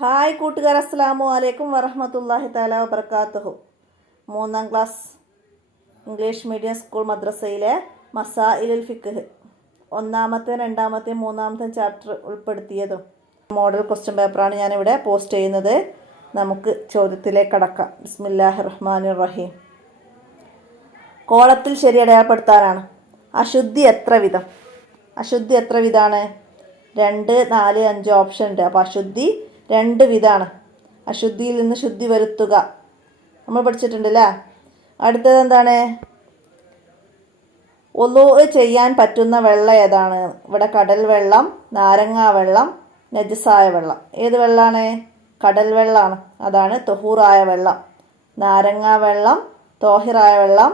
Hi കൂട്ടുകാർ, അസ്സലാമു അലൈക്കും വറഹ്മത്തുള്ളാഹി തആല വബറകാതുഹു. 3ാം ക്ലാസ് ഇംഗ്ലീഷ് മീഡിയം സ്കൂൾ മദ്രസയിലെ മസായിലുൽ ഫിഖ് ഒന്നാമത്തെ, രണ്ടാമത്തെ, മൂന്നാമത്തെ ചാപ്റ്റർ ഉൾപ്പെടുത്തിയതും മോഡൽ ക്വസ്റ്റ്യൻ പേപ്പറാണ് ഞാനിവിടെ പോസ്റ്റ് ചെയ്യുന്നത്. നമുക്ക് ചോദ്യത്തിലേക്ക് കടക്കാം. ബിസ്മില്ലാഹിർ റഹ്മാനിർ റഹീം. കോളത്തിൽ ശരി അടയാളപ്പെടുത്താനാണ്. അശുദ്ധി എത്ര വിധം? അശുദ്ധി എത്ര വിധമാണ്? 2, 4, 5 ഓപ്ഷൻ ഉണ്ട്. അപ്പോൾ അശുദ്ധി 2 വിധമാണ്. അശുദ്ധിയിൽ നിന്ന് ശുദ്ധി വരുത്തുക നമ്മൾ പഠിച്ചിട്ടുണ്ടല്ലേ. അടുത്തത് എന്താണ്? ഒളു ചെയ്യാൻ പറ്റുന്ന വെള്ളം ഏതാണ്? ഇവിടെ കടൽ വെള്ളം, നാരങ്ങാ വെള്ളം, നജസായ വെള്ളം. ഏത് വെള്ളമാണ്? കടൽ വെള്ളമാണ്. അതാണ് തൊഹൂറായ വെള്ളം. നാരങ്ങാ വെള്ളം തോഹിറായ വെള്ളം,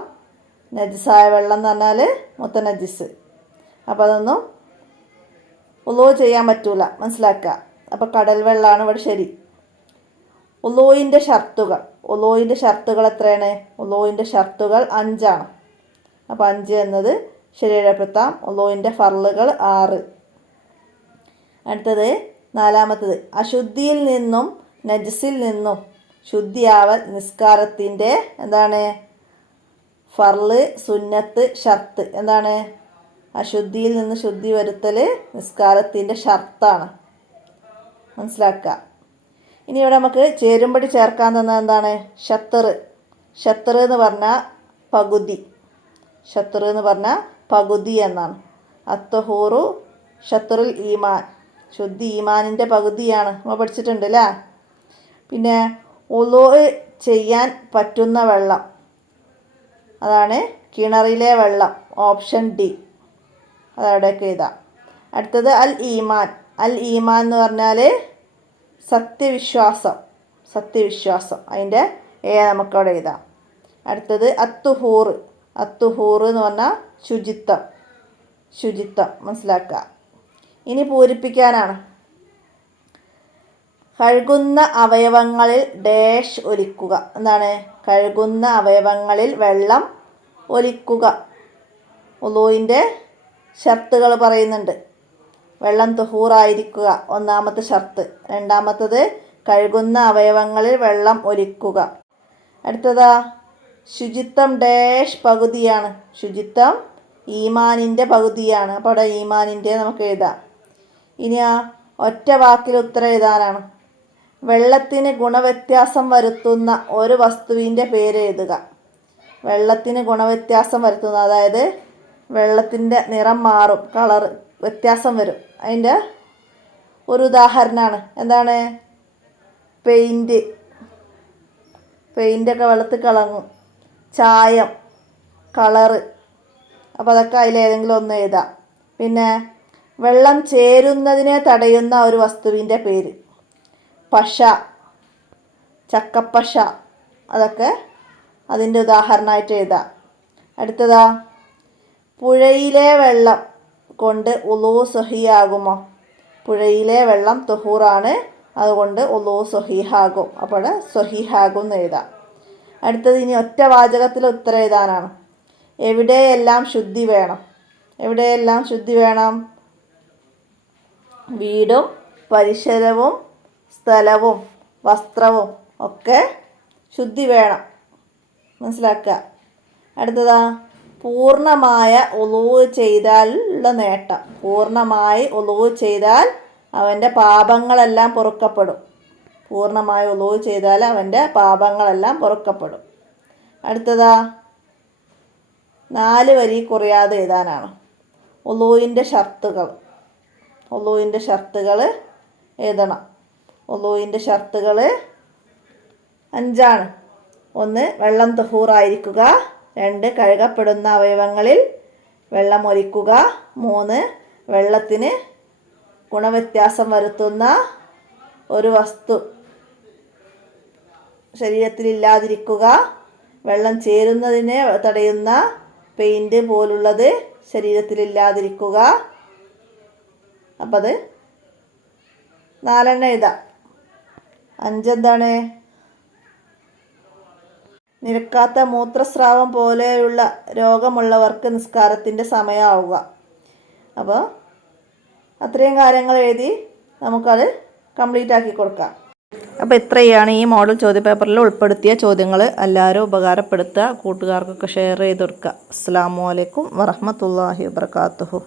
നജസായ വെള്ളം എന്ന് പറഞ്ഞാൽ മുത്തനജിസ്. അപ്പോൾ അതൊന്നും ഒളു ചെയ്യാൻ പറ്റൂല, മനസ്സിലാക്കുക. അപ്പോൾ കടൽ വെള്ളമാണ് ഇവിടെ ശരി. ഒളുവിൻ്റെ ഷർത്തുകൾ. ഒളുവിൻ്റെ ഷർത്തുകൾ എത്രയാണ്? ഒളുവിൻ്റെ ഷർത്തുകൾ 5 ആണ്. അപ്പോൾ 5 എന്നത് ശരിയപ്പെടുത്താം. ഒളുവിൻ്റെ ഫർളുകൾ 6. അടുത്തത് 4-മത്തത്. അശുദ്ധിയിൽ നിന്നും നജസിൽ നിന്നും ശുദ്ധിയാവൽ നിസ്കാരത്തിൻ്റെ എന്താണ്? ഫർള്, സുന്നത്ത്, ഷർത്ത്. എന്താണ്? അശുദ്ധിയിൽ നിന്ന് ശുദ്ധി വരുത്തൽ നിസ്കാരത്തിൻ്റെ ഷർത്താണ്, മനസ്സിലാക്കുക. ഇനി ഇവിടെ നമുക്ക് ചേരുംപടി ചേർക്കാൻ തന്നത് എന്താണ്? ഷത്തർ. ഷത്തർ എന്ന് പറഞ്ഞാൽ പകുതി. ഷത്തർ എന്ന് പറഞ്ഞാൽ പകുതി എന്നാണ്. അത്തഹൂറു ഷത്തറുൽ ഈമാൻ. ശുദ്ധി ഈമാനിൻ്റെ പകുതിയാണ്. നമ്മൾ പഠിച്ചിട്ടുണ്ട് അല്ലേ. പിന്നെ ഉളൂ ചെയ്യാൻ പറ്റുന്ന വെള്ളം, അതാണ് കിണറിലെ വെള്ളം. Option D. അതവിടെയൊക്കെ എഴുതാം. അടുത്തത് അൽ ഈമാൻ. അൽ ഈമാൻ എന്ന് പറഞ്ഞാൽ സത്യവിശ്വാസം. സത്യവിശ്വാസം. അതിൻ്റെ നമുക്കവിടെ എഴുതാം. അടുത്തത് അത്തുഹൂർ. അത്തുഹൂർ എന്ന് പറഞ്ഞാൽ ശുചിത്വം. ശുചിത്വം, മനസ്സിലാക്കുക. ഇനി പൂരിപ്പിക്കാനാണ്. കഴുകുന്ന അവയവങ്ങളിൽ ഡാഷ് ഒലിക്കുക. എന്താണ്? കഴുകുന്ന അവയവങ്ങളിൽ വെള്ളം ഒലിക്കുക. ഉളൂവിൻ്റെ ഷർത്തുകൾ പറയുന്നുണ്ട്. വെള്ളം തുഹൂറായിരിക്കുക 1-മത്തെ ഷർത്ത്. 2-മത്തത് കഴുകുന്ന അവയവങ്ങളിൽ വെള്ളം ഒലിക്കുക. അടുത്തതാ ശുചിത്വം ഡാഷ് പകുതിയാണ്. ശുചിത്വം ഈമാനിൻ്റെ പകുതിയാണ്. അപ്പോൾ അവിടെ ഈമാനിൻ്റെ നമുക്ക് എഴുതാം. ഇനി ഒറ്റ വാക്കിൽ ഉത്തരം എഴുതാനാണ്. വെള്ളത്തിന് ഗുണവ്യത്യാസം വരുത്തുന്ന ഒരു വസ്തുവിൻ്റെ പേര് എഴുതുക. വെള്ളത്തിന് ഗുണവ്യത്യാസം വരുത്തുന്ന, അതായത് വെള്ളത്തിൻ്റെ നിറം മാറും, കളർ വ്യത്യാസം വരും. അതിൻ്റെ ഒരു ഉദാഹരണമാണ് എന്താണ്? പെയിൻറ്റ്. പെയിൻ്റൊക്കെ വെള്ളത്തിൽ കളങ്ങും. ചായം, കളറ്. അപ്പോൾ അതൊക്കെ അതിലേതെങ്കിലും ഒന്ന് എഴുതാം. പിന്നെ വെള്ളം ചേരുന്നതിനെ തടയുന്ന ഒരു വസ്തുവിൻ്റെ പേര്. പശ, ചക്കപ്പശ. അതൊക്കെ അതിൻ്റെ ഉദാഹരണമായിട്ട് എഴുതാം. അടുത്തതാ പുഴയിലെ വെള്ളം കൊണ്ട് ഉളൂ സഹിയാകുമോ? പുഴയിലെ വെള്ളം തുഹൂറാണ്, അതുകൊണ്ട് ഉളൂ സഹീഹാകും. അപ്പോൾ സഹീഹാകും എന്ന് എഴുതാം. അടുത്തത് ഇനി ഒറ്റ വാചകത്തിൽ ഉത്തരം എഴുതാനാണ്. എവിടെയെല്ലാം ശുദ്ധി വേണം? എവിടെയെല്ലാം ശുദ്ധി വേണം? വീടും പരിസരവും സ്ഥലവും വസ്ത്രവും ഒക്കെ ശുദ്ധി വേണം, മനസ്സിലാക്കുക. അടുത്തതാ പൂർണ്ണമായ ഉളൂ ചെയ്താലുള്ള നേട്ടം. പൂർണ്ണമായി ഉളൂ ചെയ്താൽ അവൻ്റെ പാപങ്ങളെല്ലാം പൊറുക്കപ്പെടും. പൂർണ്ണമായി ഉളൂ ചെയ്താൽ അവൻ്റെ പാപങ്ങളെല്ലാം പൊറുക്കപ്പെടും. അടുത്തതാ 4 വരി കുറയാതെ എഴുതാനാണ്. ഉളൂവിൻ്റെ ഷർത്തുകൾ. ഉളൂവിൻ്റെ ഷർത്തുകൾ എഴുതണം. ഉളൂവിൻ്റെ ഷർത്തുകൾ 5 ആണ്. 1 വെള്ളം തുഹൂറായിരിക്കുക. 2 കഴുകപ്പെടുന്ന അവയവങ്ങളിൽ വെള്ളം ഒലിക്കുക. 3 വെള്ളത്തിന് ഗുണവ്യത്യാസം വരുത്തുന്ന ഒരു വസ്തു ശരീരത്തിലില്ലാതിരിക്കുക. വെള്ളം ചേരുന്നതിനെ തടയുന്ന പെയിൻറ്റ് പോലുള്ളത് ശരീരത്തിലില്ലാതിരിക്കുക. അപ്പം അത് 4 എഴുതാം. 5 എന്താണ്? നിരക്കാത്ത മൂത്രസ്രാവം പോലെയുള്ള രോഗമുള്ളവർക്ക് നിസ്കാരത്തിൻ്റെ സമയമാവുക. അപ്പോൾ അത്രയും കാര്യങ്ങൾ എഴുതി നമുക്കത് കംപ്ലീറ്റ് ആക്കി കൊടുക്കാം. അപ്പോൾ ഇത്രയാണ് ഈ മോഡൽ ചോദ്യപേപ്പറിൽ ഉൾപ്പെടുത്തിയ ചോദ്യങ്ങൾ. എല്ലാവരും ഉപകാരപ്പെടുത്തുക, കൂട്ടുകാർക്കൊക്കെ ഷെയർ ചെയ്ത് കൊടുക്കുക. അസ്സലാമു അലൈക്കും വറഹ്മത്തുള്ളാഹി വബറകാതുഹു.